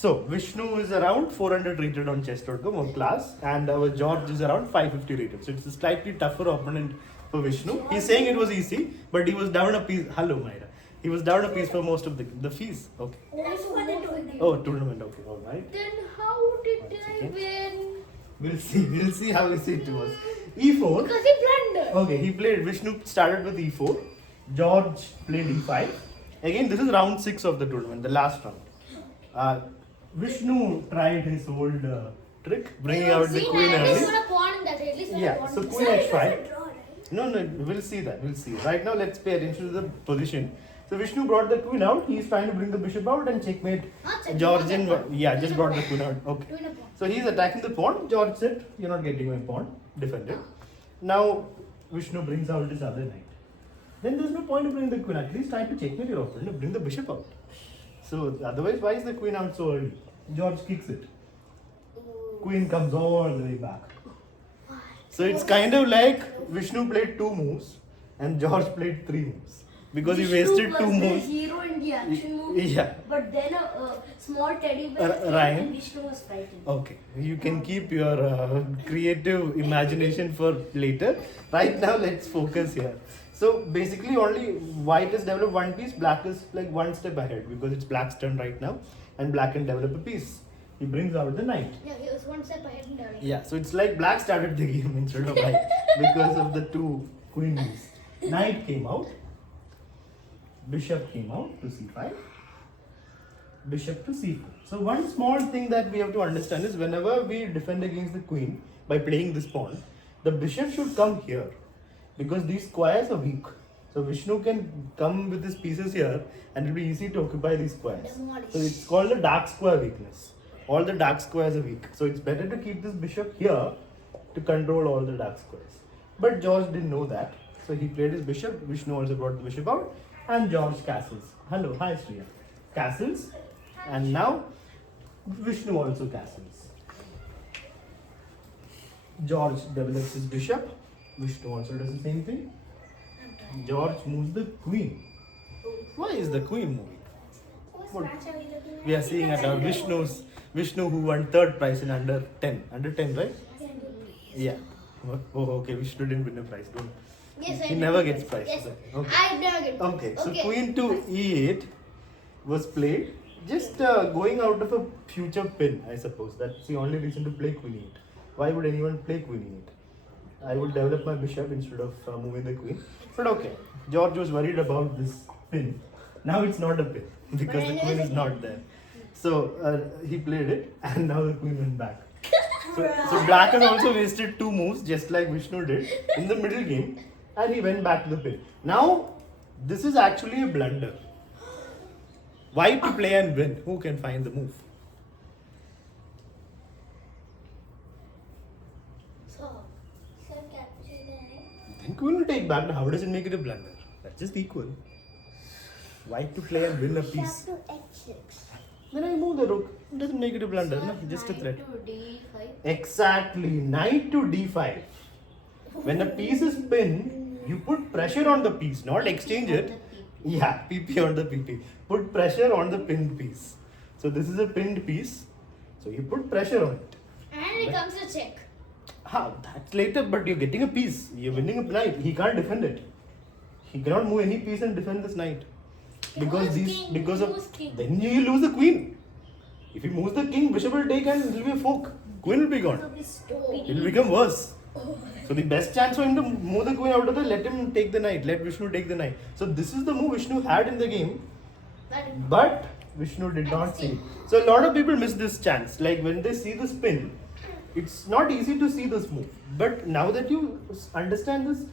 So Vishnu is around 400 rated on chess.com or class, and our George is around 550 rated. So it's a slightly tougher opponent for Vishnu. He's saying it was easy, but he was down a piece. Hello, Myra. He was down a piece for most of the fees. Okay. That's what they told you. Oh, tournament. Okay, all right. Then how did I win? We'll see. We'll see how easy it was. E4. Because he blundered. Okay, he played. Vishnu started with E4. George played E5. Again, this is round 6 of the tournament, the last round. Vishnu tried his old trick, bringing out the queen At least early. got a pawn in that. At least got a Yeah, pawn so in queen that. h5. No, we'll see that. We'll see. Right now, let's pay attention to the position. So Vishnu brought the queen out. He's trying to bring the bishop out and checkmate. Not checkmate, Georgian. not checkmate. Yeah, just brought the queen out. Okay. Queen a pawn. So he's attacking the pawn. George said, "You're not getting my pawn. Defended." Now Vishnu brings out his other knight. Then there's no point of bringing the queen. At least try to checkmate your opponent. Bring the bishop out. So otherwise, why is the queen out so early? George kicks it. Queen comes all the way back. So it's kind of like Vishnu played 2 moves and George played 3 moves because he wasted 2 The moves. hero in the action movie. Yeah. But then a small teddy bear Ryan. and Vishnu was fighting. Okay, you can keep your creative imagination for later. Right now, let's focus here. So basically, only white has developed one piece, black is like one step ahead because it's black's turn right now, and black can develop a piece. He brings out the knight. Yeah, he was one step ahead in the Yeah, so it's like black started the game instead of white because of the 2 queen moves. Knight came out, bishop came out to c5, bishop to c4. So one small thing that we have to understand is whenever we defend against the queen by playing this pawn, the bishop should come here because these squares are weak. So Vishnu can come with his pieces here and it will be easy to occupy these squares. Demolish. So it's called the dark square weakness. All the dark squares are weak. So it's better to keep this bishop here to control all the dark squares. But George didn't know that. So he played his bishop. Vishnu also brought the bishop out. And George castles. Hello, hi Shriya. Castles. And now Vishnu also castles. George develops his bishop. Vishnu also does the same thing. George moves the queen. Why is the queen moving? What? We are seeing at our Vishnu who won 3rd prize in under 10. Under 10, right? Yeah. Oh, okay. Vishnu didn't win a prize. Don't. Yes, He never gets prize. Yes. Okay. I never get Okay. So Okay. queen to e8 was played. Just going out of a future pin, I suppose. That's the only reason to play queen e8. Why would anyone play queen e8? I would develop my bishop instead of moving the queen. But okay, George was worried about this pin. Now it's not a pin because the queen is not there. So he played it and now the queen went back. So black has also wasted 2 moves just like Vishnu did in the middle game and he went back to the pin. Now this is actually a blunder. White to play and win. Who can find the move? Then queen will take back. How does it make it a blunder? That's just equal. White to play and win a piece. To h6. Then I move the rook. It doesn't make it a blunder, no? Just a threat. To d5. Exactly. Knight to d5. When a piece is pinned, you put pressure on the piece, not exchange it. Yeah, PP on the PP. Put pressure on the pinned piece. So this is a pinned piece. So you put pressure on it. And it comes a check. How? That's later, but you're getting a piece. You're winning a knight. He can't defend it. He cannot move any piece and defend this knight. Because then you lose the queen. If he moves the king, bishop will take and it will be a fork. Queen will be gone. It will become worse. So the best chance for him to move the queen out of the, let him take the knight. Let Vishnu take the knight. So this is the move Vishnu had in the game. But Vishnu did not see it. So a lot of people miss this chance. Like when they see the spin, it's not easy to see this move. But now that you understand this,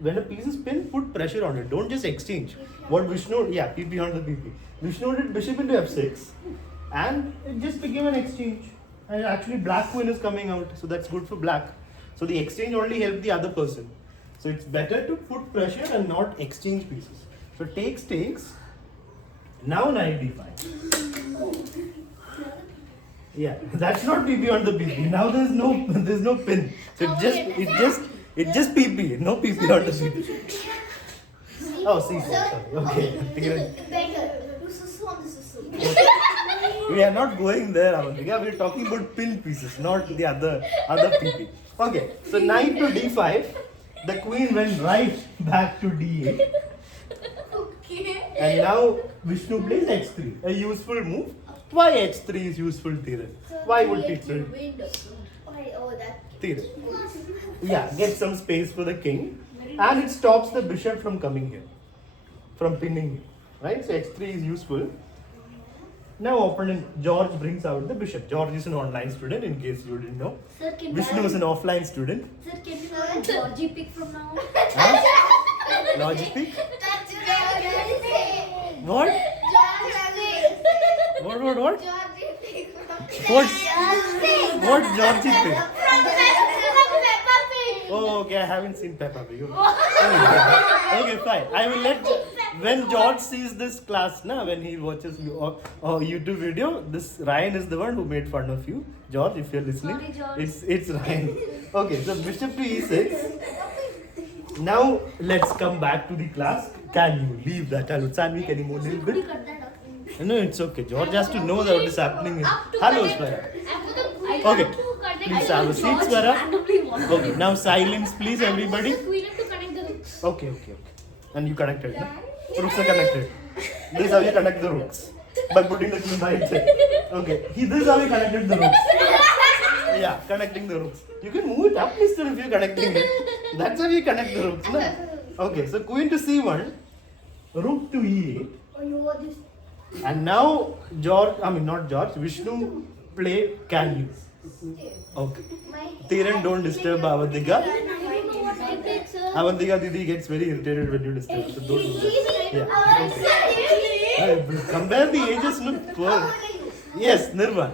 when a piece is pinned, put pressure on it. Don't just exchange. What Vishnu, yeah, PP on the PP. Vishnu did bishop into f6 and it just became an exchange. And actually black queen is coming out. So that's good for black. So the exchange only helped the other person. So it's better to put pressure and not exchange pieces. So takes. Now knight d5. Yeah, that's not PP on the PP. Now there's no pin. So it just PP, no PP on the PP. Oh, see, sorry. Okay. Better. Do susu on the susu. We are not going there, Avantika. We are talking about pin pieces, not the other PP. Okay, so knight to d5. The queen went right back to d8. Okay. And now Vishnu plays h3, a useful move. Why h3 is useful, Dhiren? Why would teacher? Why? Oh, that. Dhiren. Yeah, get some space for the king. And it stops the bishop from coming here. From pinning here. Right? So h3 is useful. Now opponent George brings out the bishop. George is an online student, in case you didn't know. Sir, can Vishnu is an offline student. Sir, can you have a Georgie pick from now on? Huh? Logic pick? That's George. What? What? What? What Georgie pick? Oh, okay, I haven't seen Peppa Pig. Okay, fine. I will let. When George sees this class, when he watches YouTube video, this Ryan is the one who made fun of you. George, if you're listening, Sorry, George. it's Ryan. Okay, so bishop to e6. Now let's come back to the class. Can you leave that Sanvi, can you move a little bit? Cut that out. No, it's okay. George has to know that what is happening. Hello, Swara. Okay, please have a seat, Swara. Randomly one. Okay, now silence, please, everybody. We have to connect the roots. Okay. And you connected, no? Rooks are connected. This is how you connect the rooks. By putting the queen by itself. Okay, this is how you connected the rooks. Yeah, connecting the rooks. You can move it up, mister, if you're connecting it. That's how you connect the rooks, no? Okay, so queen to c1, rook to e8. Oh, you want this? And now Vishnu play can you. Okay. Dhiren, don't disturb Avantika. Avantika Didi gets very irritated when you disturb. So don't do that. Yeah. Okay. Compare the ages, no? Poor. Yes, Nirvan.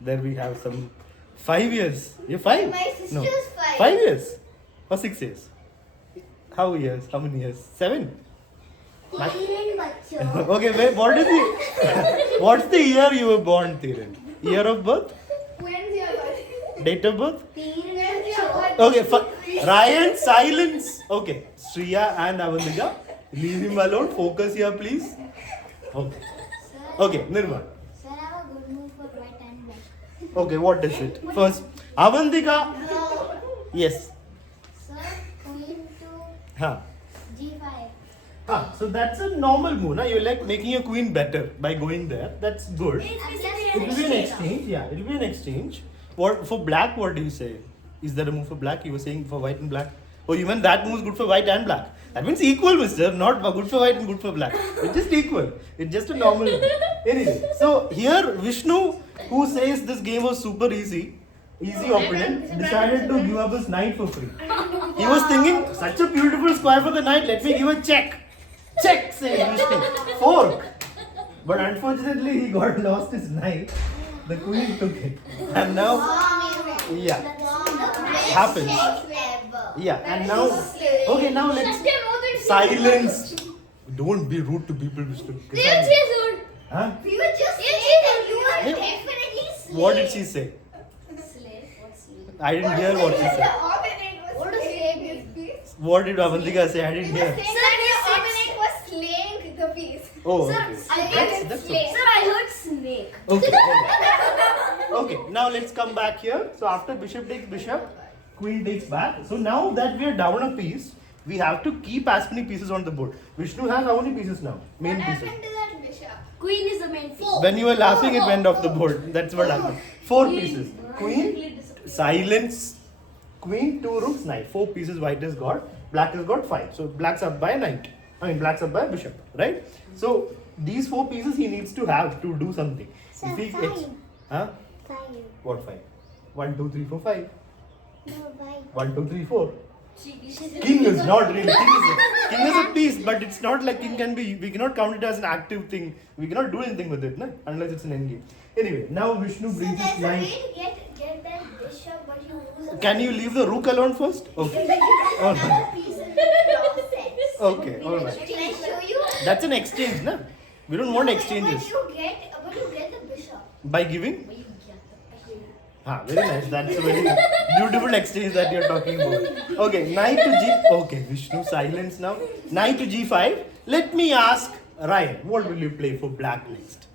There we have some 5 years. You're 5? My sister's No. 5. 5 years? Or 6 years? How years? How many years? 7? Okay, wait, what's the year you were born, Dhiren? Year of birth? When's your birthday? Date of birth? When's your birthday? Okay, Ryan, silence. Okay, Shriya and Avantika, leave him alone. Focus here, please. Okay. Okay, Nirvan. Sir, I have a good move for white and black. Okay, what is it? First, Avantika. No. Yes. Sir, queen to Huh. g5. So that's a normal move. Na? You're like making your queen better by going there. That's good. It will be an exchange. Yeah, it will be an exchange. What for black? What do you say? Is there a move for black? You were saying for white and black. Oh, even that move is good for white and black. That means equal, mister. Not good for white and good for black. It's just equal. It's just a normal move. Anyway, so here Vishnu, who says this game was super easy opponent, decided to give up his knight for free. He was thinking, such a beautiful square for the knight. Let me give a check. Check, says Vishnu. Fork. But unfortunately, he got lost his knight. The queen took it. And now, yeah, happens. Yeah, and now, okay, now let's silence. Don't be rude to people, Vishnu. Huh? We were just saying you are Yeah. definitely What did she say? Slave. What's slave? I didn't hear what she said. What is slave? What did Avantika say? I didn't hear. was slaying the piece. Oh, Sir, okay. That's okay. Sir, I heard snake. Okay. Okay, now let's come back here. So after bishop takes bishop, queen takes back. So now that we are down a piece, we have to keep as many pieces on the board. Vishnu has how many pieces now? Main What pieces. happened to that bishop? Queen is the main piece. When you were laughing, it went off the board. That's what happened. 4 pieces. Queen, silence, queen, 2 rooks, knight. 4 pieces white has got. Black has got 5. So black's up by a knight. Black's up by a bishop, right? So these 4 pieces he needs to have to do something. Sir, If he 5. Huh? 5. What 5? 1, 2, 3, 4, 5. No, 5. 1, 2, 3, 4. King is not really. King is a piece, but it's not like king can be. We cannot count it as an active thing. We cannot do anything with it, no? Unless it's an endgame. Anyway, now Vishnu So brings there's his a knight. way to get that bishop, but you lose a Can you leave the rook alone first? Okay. another piece in the process. Okay, alright. Can I show you? That's an exchange, na? We don't want exchanges. But you get the bishop. By giving? Very nice. That's a very beautiful exchange that you're talking about. Okay, knight to G. Okay, Vishnu, silence now. Knight to G5. Let me ask Ryan, what will you play for black next?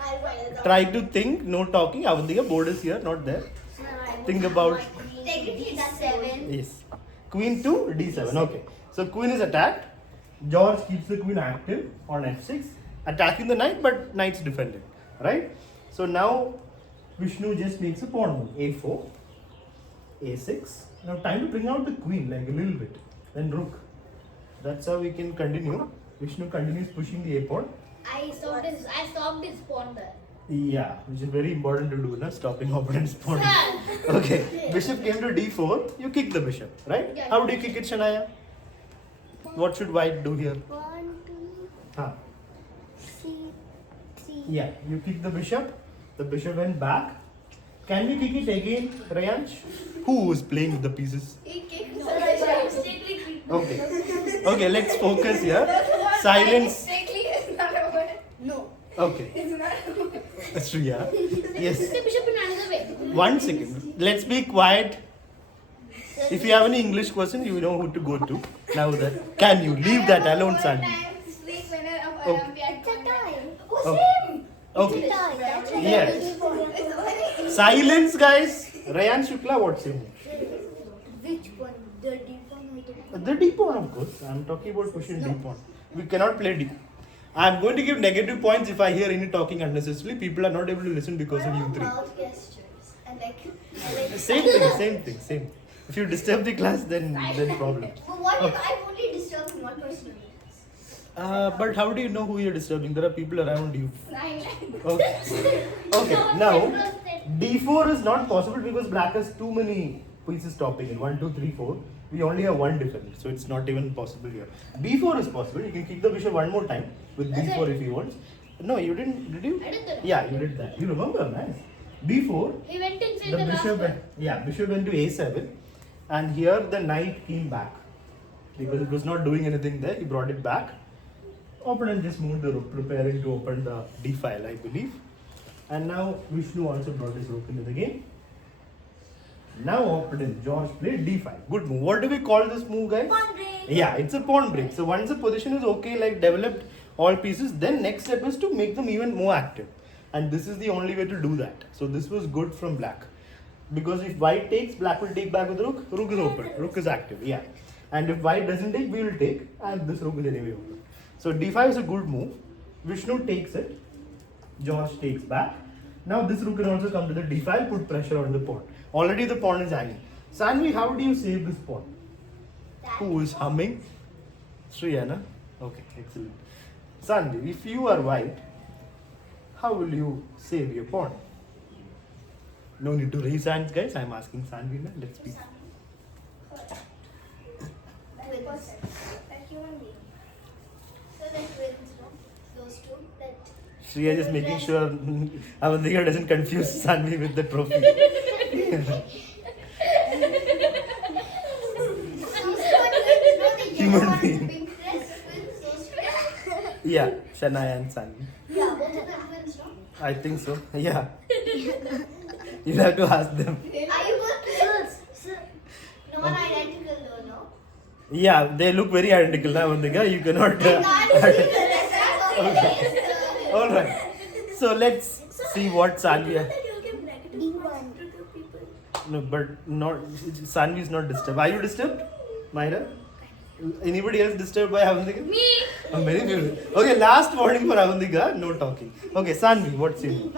I'll find it out. Try to think, no talking. Avantika, board is here, not there. Think about. Technically, that's 7. Yes. Queen to d7. Okay. So queen is attacked. George keeps the queen active on f6, attacking the knight, but knight's defended. Right? So now Vishnu just makes a pawn move. a4, a6. Now time to bring out the queen like a little bit. Then rook. That's how we can continue. Vishnu continues pushing the a pawn. I stopped his pawn there. Yeah, which is very important to do, na? Stopping opponent's pawn. Okay, bishop came to d4, you kick the bishop, right? Yeah. How do you kick it, Shania? What should white do here? 1, 2, Huh. 3, 3. Yeah, you kick the bishop went back. Can we kick it again, Rayansh? Who is playing with the pieces? He kicked the bishop. Okay, okay, let's focus here. Silence. No. Okay, It's not a word. that's true, yeah. Yes. The bishop in another way. 1 second. Let's be quiet. If you have any English question, you know who to go to. Now that, can you leave that alone, Sandy? Speak winner of Okay. Olympiad. It's a tie. Okay. Okay. It's a tie. That's a Yes. Silence, guys. Rayan Shukla, what's your name? Which one? The deep one or the The D pawn, of course. I'm talking about pushing D pawn. We cannot play D. I'm going to give negative points if I hear any talking unnecessarily. People are not able to listen because of you three. Mouth gestures. And like Same thing. If you disturb the class, then problem. But what if I'm only disturbing one person? But how do you know who you're disturbing? There are people around you. 9. Okay. Okay. Now, D4 is not possible because black has too many pieces stopping in 1, 2, 3, 4. We only have one defender, so it's not even possible here. B4 is possible. You can kick the bishop one more time with B4 if you want. No, you didn't. Did you? I did that. Yeah, you did that. You remember, nice. B4. He went inside The the last bishop one. went, yeah, bishop went to A7, and here the knight came back because it was not doing anything there. He brought it back. Opponent just moved the rook, preparing to open the D file, I believe. And now Vishnu also brought his rook into the game. Now opponent George played D5. Good move. What do we call this move, guys? Pawn break. Yeah, it's a pawn break. So once the position is okay, like developed all pieces, then next step is to make them even more active. And this is the only way to do that. So this was good from black. Because if white takes, black will take back with rook. Rook is open. Rook is active. Yeah. And if white doesn't take, we will take. And this rook is anyway open. So D5 is a good move. Vishnu takes it. George takes back. Now this rook can also come to the D5, put pressure on the pawn. Already the pawn is hanging. Sanvi, how do you save this pawn? Who is humming? Shriyana? Okay, excellent. Sanvi, if you are white, how will you save your pawn? No need to raise hands, guys. I'm asking Sanvi now. Let's speak. Twins. Like human being. So the twins, no? Those two. That. Shriya just making sure Avantika doesn't confuse Sanvi with the trophy. Human being. Yeah, Shania and Sanvi. Yeah, both of them twins, no? I think so. Yeah. You'll have to ask them. Are you both twins? No one identical though, no? Yeah, they look very identical now, Avantika. You cannot. I can't see the rest. Okay. Alright. So let's see what Sanvi. No, but not. Sanvi is not disturbed. Are you disturbed, Myra? Anybody else disturbed by Avantika? Me. I'm very beautiful. Okay, last warning for Avantika. No talking. Okay, Sanvi, what's your name?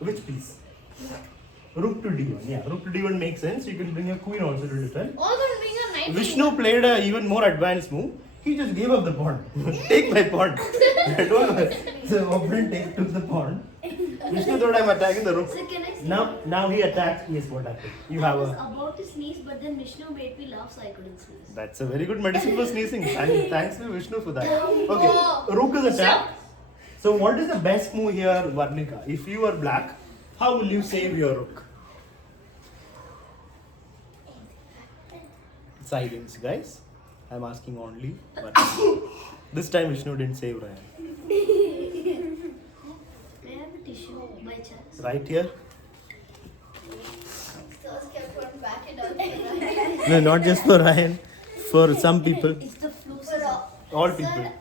Which piece? Rook to d1. Yeah, rook to d1 makes sense. You can bring a queen also to defend. All going being a knight. Vishnu played a even more advanced move. He just gave up the pawn. Take my pawn. Don't worry. So opponent took the pawn. Vishnu thought I'm attacking the rook. So can I say Now he attacks. Yes, what happened? You have I was a. about to sneeze, but then Vishnu made me laugh, so I couldn't sneeze. That's a very good medicine for sneezing. And thanks to Vishnu for that. Okay, rook is attacked. So what is the best move here, Varnika? If you are black, how will you save your rook? Silence, guys. I'm asking only. Varnika. This time Vishnu didn't save Ryan. Can I have a tissue by chance? Right here. Stars kept on back it up. No, not just for Ryan. For some people. It's the flu For season. All sir, people.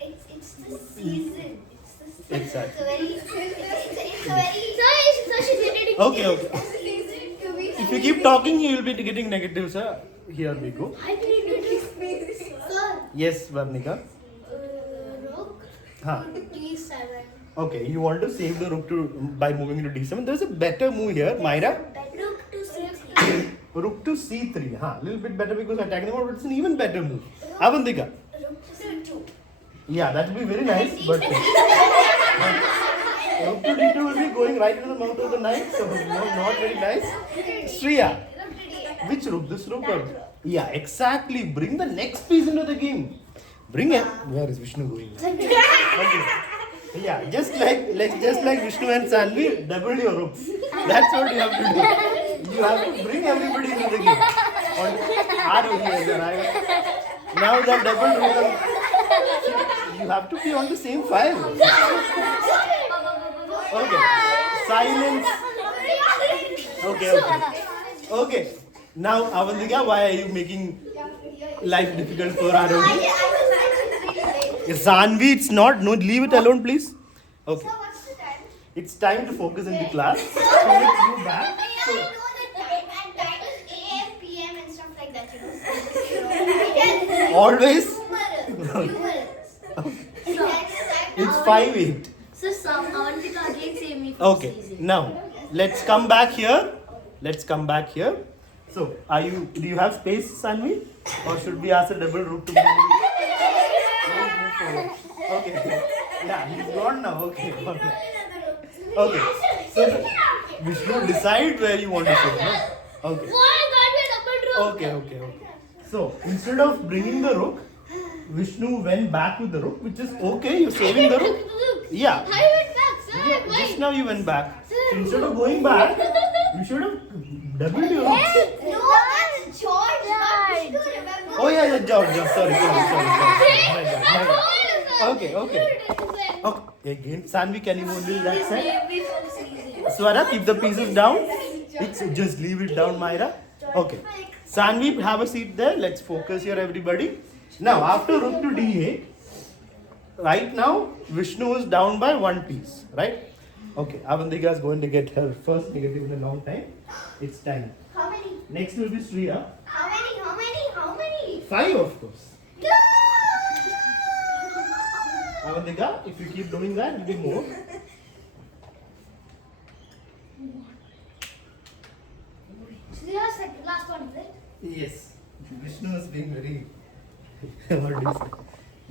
It's the season. It's the season. Exactly. It's a very. Sir, she's getting. Okay, okay. If you keep talking, you will be getting negative, sir. Here we go. Sir, Yes, Varnika. rook Huh. D7. Okay, you want to save the rook to by moving to d7. There's a better move here, Myra. Rook to C3. Rook to c3. Huh, a little bit better because I'm attacking the board, but it's an even better move. Avantika. Rook to C2. Yeah, that would be very nice, but rook to d2 will be going right into the mouth of the knight, so no, not very nice. Shriya. Rook to D8. Which rook? This rook or? Yeah, exactly. Bring the next piece into the game. Bring it. Where is Vishnu going? Okay. Yeah, just like Vishnu and Sanvi, double your rooks. That's what you have to do. You have to bring everybody into the game. Are you here? Now the double rook. You have to be on the same file. Okay. Silence. Okay. Okay. Now, Avantika, why are you making life difficult for Arogi? Sanvi, it's not. No, leave it alone, please. Okay. So what's the time? It's time to focus in the class. So let's go back. I know the time and time is AM, PM and stuff like that, you know. Always. Numerous. It's 5-8. So Avantika again save me for Okay. season. Now, let's come back here. Let's come back here. So, do you have space, Sanvi? Or should we ask a double rook to move forward? Okay. Yeah, he's gone now. Okay. Okay. So, Vishnu, decide where you want to sit. No? Okay. Okay. So, instead of bringing the rook, Vishnu went back with the rook, which is okay. You're saving the rook. Yeah. Yeah, just now you went back. So instead of going back, you should have doubled your rook. No, that's George, not Vishnu, remember? Oh yeah, George. Sorry. My bad. Okay. Again, Sanvi, can you move this that side? Save me from season. Swara, keep the pieces down. It's just leave it down, Myra. Okay. Sanvi, have a seat there. Let's focus here, everybody. Now, after rook to d8, right now, Vishnu is down by one piece, right? Okay, Avantika is going to get her first negative in a long time. It's time. How many? Next will be Shriya. How many? 5, of course. No! Avantika, if you keep doing that, it will be more. Shriya's last one, right? Yes. Vishnu is being very, what do you say?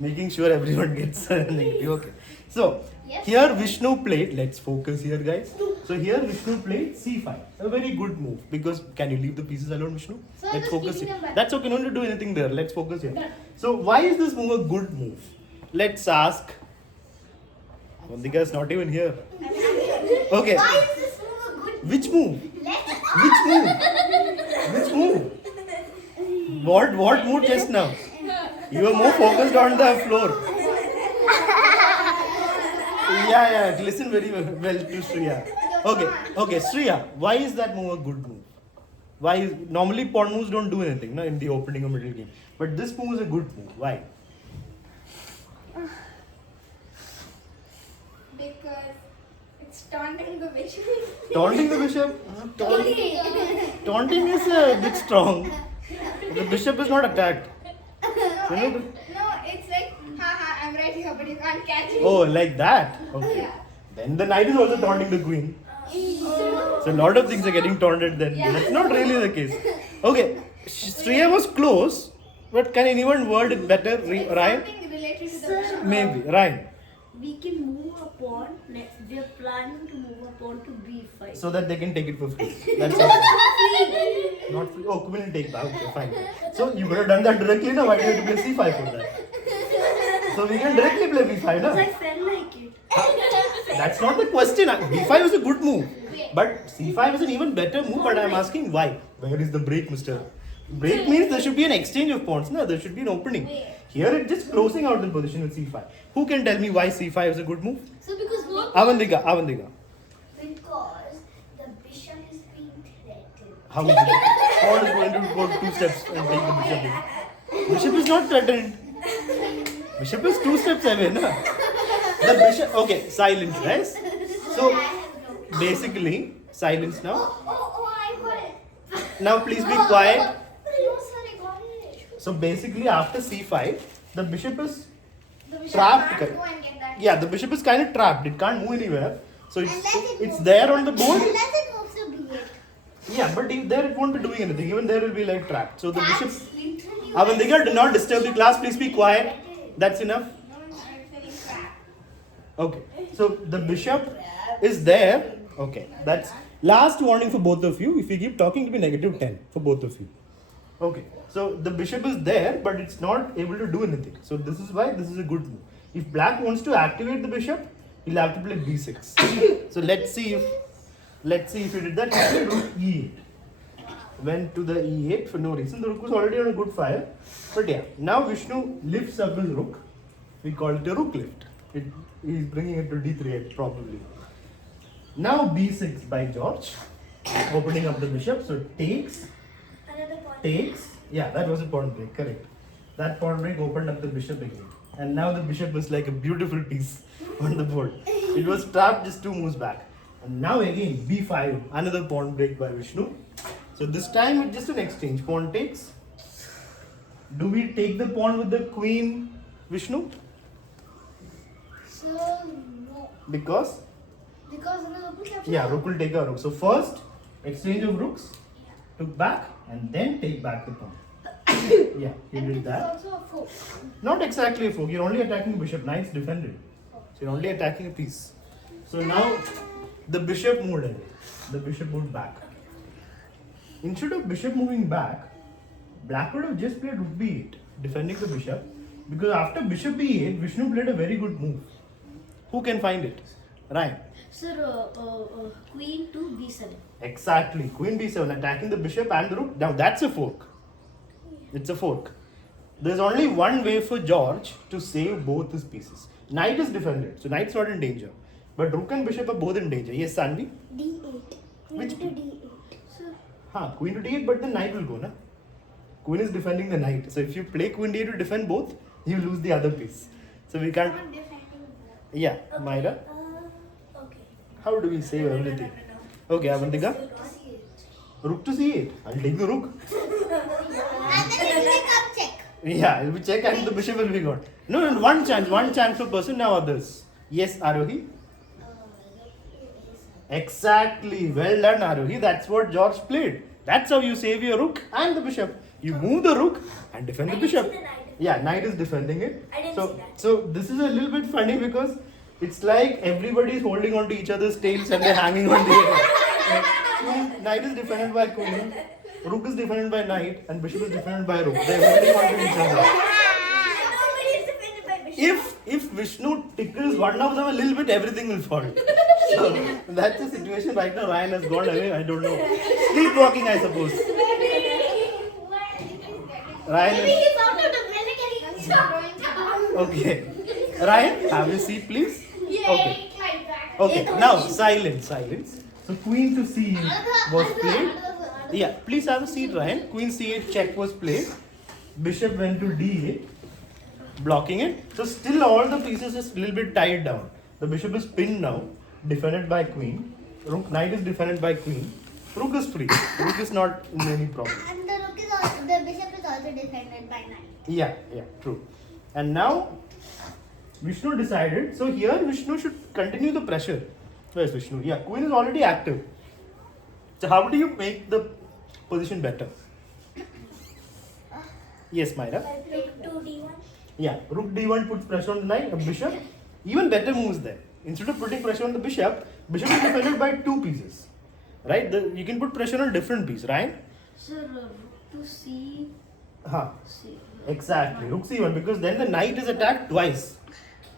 Making sure everyone gets negative. Okay. So, Yes. here Vishnu played, let's focus here, guys. So, here Vishnu played c5. A very good move because, can you leave the pieces alone, Vishnu? Sir, Let's just focus keeping here. them back. That's okay, no need to do anything there. Let's focus here. Done. So, why is this move a good move? Let's ask. Avantika is not even here. Okay. Why is this move a good Which move? Let's Which move? Which move? What move just now? You were more focused on the floor. Yeah. Listen very well to Shriya. Okay, Shriya. Why is that move a good move? Why? Normally pawn moves don't do anything, no, in the opening or middle game. But this move is a good move. Why? Because it's taunting the bishop. Taunting the bishop? Taunting is a bit strong. The bishop is not attacked. You know the- No, it's like, haha, I'm right here, but you can't catch me. Oh, like that? Okay. Yeah. Then the knight is also taunting the queen. So a lot of things are getting taunted then. That's not really the case. Okay, Shriya was close, but can anyone word it better? Ryan? Something related to the Sir, bishop. Maybe. Ryan. we can move a pawn. We are planning to move a pawn to b5. So that they can take it for free. That's okay. Not free. Oh, will take that. Okay, fine. So you could have done that directly now. Why do you have to play c5 for that? So we can directly play b5 now. I felt like it. That's not the question. b5 is a good move. But c5 is an even better move. But I'm asking why. Where is the break, mister? Break means there should be an exchange of pawns. No, there should be an opening. Here it's just closing out the position with c5. Who can tell me why c5 is a good move? So because both Avantika. because the bishop is being threatened. How is it? Pawn is going to go 2 steps and take the bishop in. Bishop is not threatened. Bishop is 2 steps away, na? The bishop. Okay, silence, guys. So basically, silence now. I got it. Now please be quiet. No, sir, I got it. So basically, after c5, the bishop is The bishop trapped. can't go and get that. Yeah, the bishop is kind of trapped. It can't move anywhere. So Unless it it's moves. there on the board. Unless it moves to b8. Yeah, but if there it won't be doing anything. Even there will be like trapped. So the bishop. That's literally Avantika, do not disturb the class. Please be quiet. That's enough. Okay. So the bishop is there. Okay. That's last warning for both of you. If you keep talking, it will be -10 for both of you. Okay. So the bishop is there, but it's not able to do anything. So this is why this is a good move. If black wants to activate the bishop, he'll have to play b6. So let's see if he did that. He played rook e8. Went to the e8 for no reason. The rook was already on a good fire. But yeah, now Vishnu lifts up his rook. We call it a rook lift. He's bringing it to d3 probably. Now b6 by George, opening up the bishop. So takes. Yeah, that was a pawn break, correct. That pawn break opened up the bishop again. And now the bishop is like a beautiful piece on the board. It was trapped just 2 moves back. And now again, b5, another pawn break by Vishnu. So this time it's just an exchange. Pawn takes. Do we take the pawn with the queen, Vishnu? So, no. Because? Because of the rook capture. Yeah, rook will take a rook. So first, exchange of rooks, took back, and then take back the pawn. Yeah, he And did it is that. also a fork. Not exactly a fork, you're only attacking the bishop. Knight's defended. So you're only attacking a piece. So now the bishop moved away. The bishop moved back. Instead of bishop moving back, black would have just played rook b8, defending the bishop. Because after bishop b8, Vishnu played a very good move. Who can find it? Ryan. Sir, queen to b7. Exactly. Queen b7, attacking the bishop and the rook. Now that's a fork. It's a fork. There's only one way for George to save both his pieces. Knight is defended, so knight's not in danger. But rook and bishop are both in danger. Yes, Sanvi? d8. Which to d8. Huh, queen to d8, but the knight will go, na? Queen is defending the knight. So if you play queen d8 to defend both, you lose the other piece. So we can't. Not defending both. Yeah, Myra. Okay. How do we save everything? Okay, Avantika. Rook to c8. I'll take the rook. And then it will become check. Yeah, it will be check and the bishop will be gone. No, one chance per person, now others. Yes, Arohi? Exactly. Well done, Arohi. That's what George played. That's how you save your rook and the bishop. You move the rook and defend the bishop. Yeah, knight is defending it. I didn't So, see that. so this is a little bit funny because it's like everybody is holding on to each other's tails and they're hanging on the air. Knight is defended by queen, rook is defended by knight, and bishop is defended by rook. They're holding on to each other. Nobody is defended by bishop. If Vishnu tickles one of them a little bit, everything will fall. So that's the situation right now. Ryan has gone away. I don't know. Sleepwalking, I suppose. Ryan Maybe is, he's out of the building and he's going down. okay. Ryan, have a seat, please. Okay. Like that. Okay. Now silence. So queen to c8 was played. Yeah. Please have a seat, Ryan. Queen c8 check was played. Bishop went to d8, blocking it. So still all the pieces is a little bit tied down. The bishop is pinned now, defended by queen. Rook, knight is defended by queen. Rook is free. Rook is not in any problem. And the rook is also, the bishop is also defended by knight. Yeah, true. And now Vishnu decided. So here Vishnu should continue the pressure. Where's Vishnu? Yeah, queen is already active. So how do you make the position better? Yes, Myra. Rook to d1. Yeah, rook d1 puts pressure on the knight, bishop. Even better moves there. Instead of putting pressure on the bishop is defended by 2 pieces. Right? You can put pressure on a different piece, right? Sir, rook to c. Huh. c. Exactly. Rook c1 because then the knight is attacked twice.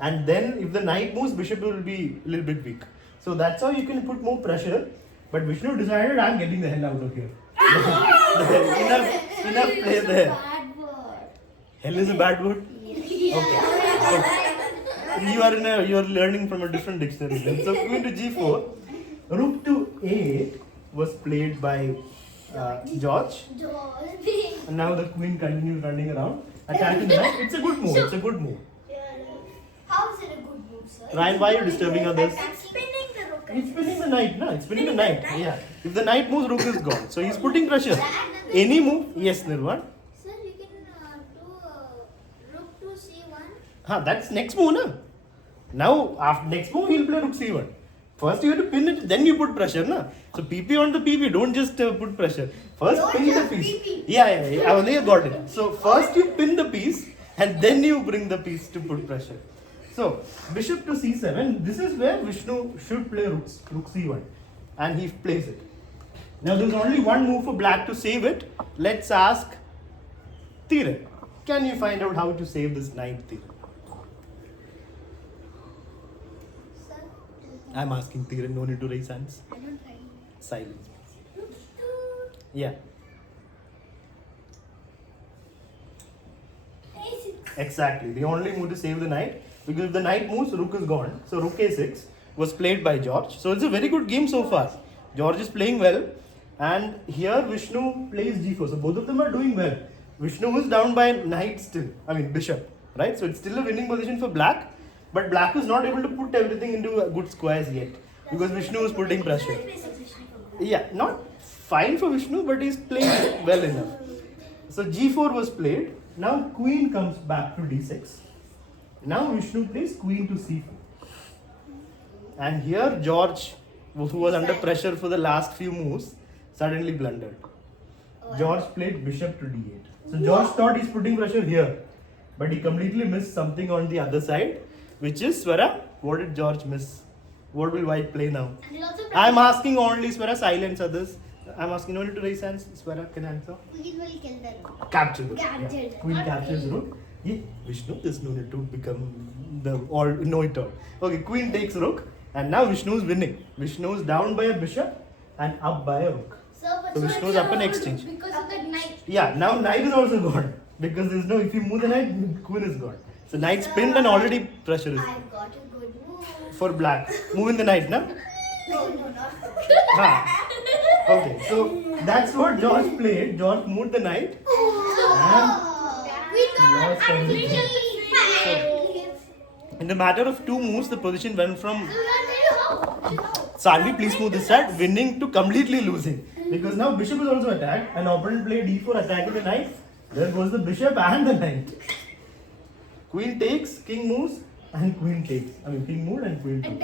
And then if the knight moves, bishop will be a little bit weak. So that's how you can put more pressure. But Vishnu decided I'm getting the hell out of here. enough play there. Bad word. Hell is a bad word? Okay. You are learning from a different dictionary then. So queen to g4, rook to a8 was played by George. And now the queen continues running around, attacking the knight. It's a good move. It's a good move. How is it a good move, sir? Ryan, why are you disturbing others? I'm spinning the rook. He's spinning the knight, no? It's spinning the knight. Yeah. If the knight moves, rook is gone. So he's putting pressure. Any move? Yes, Nirvan. Sir, you can do rook to c1. That's next move, na? Now, after next move, he'll play rook c1. First, you have to pin it, then you put pressure, na? So PP on the PP, don't just put pressure. First, Don't pin the just piece. PP. Yeah, I only got it. So first you pin the piece, and then you bring the piece to put pressure. So bishop to c7. This is where Vishnu should play rook c1, and he plays it. Now there's only one move for black to save it. Let's ask Thiren. Can you find out how to save this knight, Thiren? Sir, I'm asking Thiren, no need to raise hands. I don't try. Silence. Yeah, exactly. The only move to save the knight, because if the knight moves, rook is gone. So rook a6 was played by George. So it's a very good game so far. George is playing well, and here Vishnu plays g4. So both of them are doing well. Vishnu is down by knight still. I mean bishop, right? So it's still a winning position for black, but black is not able to put everything into good squares yet because Vishnu is putting pressure. Yeah, not fine for Vishnu, but he's playing well enough. So g4 was played. Now queen comes back to d6. Now Vishnu plays queen to c4. And here George, who was under pressure for the last few moves, suddenly blundered. George played bishop to d8. So George thought he's putting pressure here, but he completely missed something on the other side, which is Swara. What did George miss? What will white play now? And he'll also I'm asking only Swara, silence others. I'm asking only to raise hands. Swara can answer. Queen will kill the rook. Capture the rook. Captured. Yeah. Queen Not captures me. rook. Yeah, Vishnu, there's no need to become the all know it all. Okay, queen takes rook, and now Vishnu is winning. Vishnu is down by a bishop and up by a rook. Sir, but So sir, Vishnu is up in exchange. because of the knight. Yeah, now knight is also gone because there's no. If you move the knight, queen is gone. So knight's pinned and already pressure is I've got a good move. for black. Moving the knight, na? No, not Ha. Okay, so that's what George played. George moved the knight. We Lost got everything. In the matter of 2 moves, the position went from Sanvi, please move this side, winning to completely losing. Because now bishop is also attacked, and opponent played d4 attacking the knight. There goes the bishop and the knight. Queen takes, king moves, and queen takes. I mean, king moved and queen took.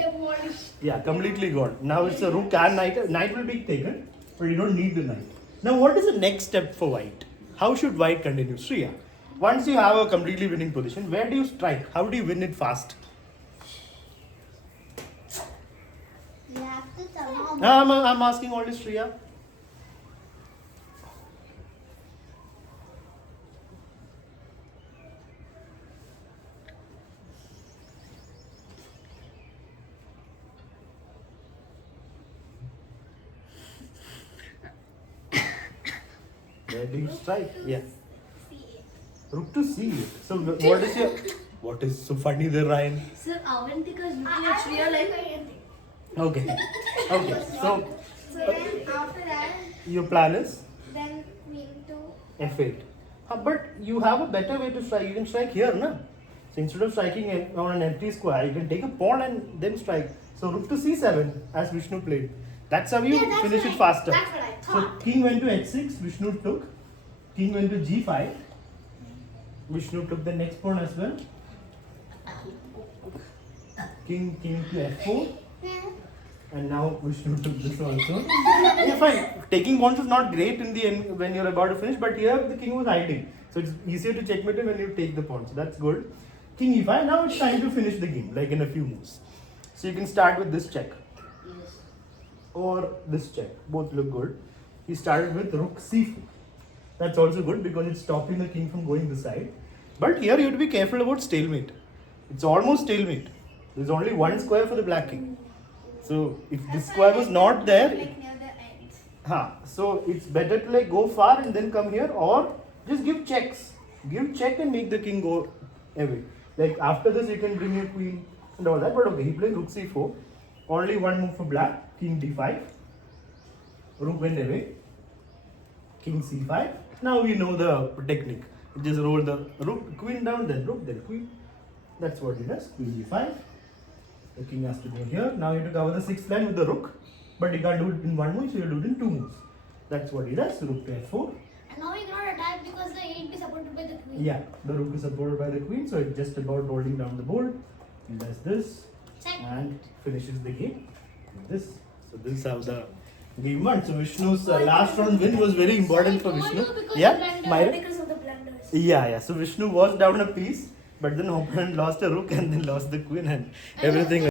Yeah, completely gone. Now it's a rook and knight. Knight will be taken, but you don't need the knight. Now, what is the next step for white? How should white continue? Shriya, once you have a completely winning position, where do you strike? How do you win it fast? You have to somehow. No, I'm asking only Shriya. Where do you strike? Yeah. Rook to c8. So what is your... What is so funny there, Ryan? Sir, Avantika is looking at Shreya like. Okay. Okay. So So then after that, your plan is then queen to. f8. But you have a better way to strike. You can strike here, na? So instead of striking on an empty square, you can take a pawn and then strike. So rook to c7 as Vishnu played. That's how you Yeah, that's finish it right. faster. That's what I So thought. king went to h6, Vishnu took. King went to g5. Vishnu took the next pawn as well. King to f4. And now Vishnu took this also. Yeah, fine. Taking pawns is not great in the end when you're about to finish, but here the king was hiding. So it's easier to checkmate him when you take the pawn. So that's good. King e5. Now it's time to finish the game, like in a few moves. So you can start with this check. Or this check. Both look good. He started with rook c4. That's also good because it's stopping the king from going this side. But here you have to be careful about stalemate. It's almost stalemate. There's only one square for the black king. So if this square was not there, Like near the end. so it's better to like go far and then come here, or just give checks. Give check and make the king go away. Like after this you can bring your queen and all that. But okay, he played rook c4. Only one move for black. King d5. Rook went away. King c5. Now we know the technique. Just roll the rook, queen down, then rook, then queen. That's what he does. Queen e5. The king has to go here. Now you have to cover the sixth line with the rook, but you can't do it in one move, so you do it in two moves. That's what he does. Rook to f4. And now he cannot attack because the 8 is supported by the queen. Yeah, the rook is supported by the queen, so it's just about rolling down the board. He does this Check. and finishes the game with this. So this is how the game went. So Vishnu's last round win was very important for Vishnu. Yeah, Myra? Because of the blunders. Yeah. So Vishnu was down a piece, but then opponent lost a rook and then lost the queen and everything.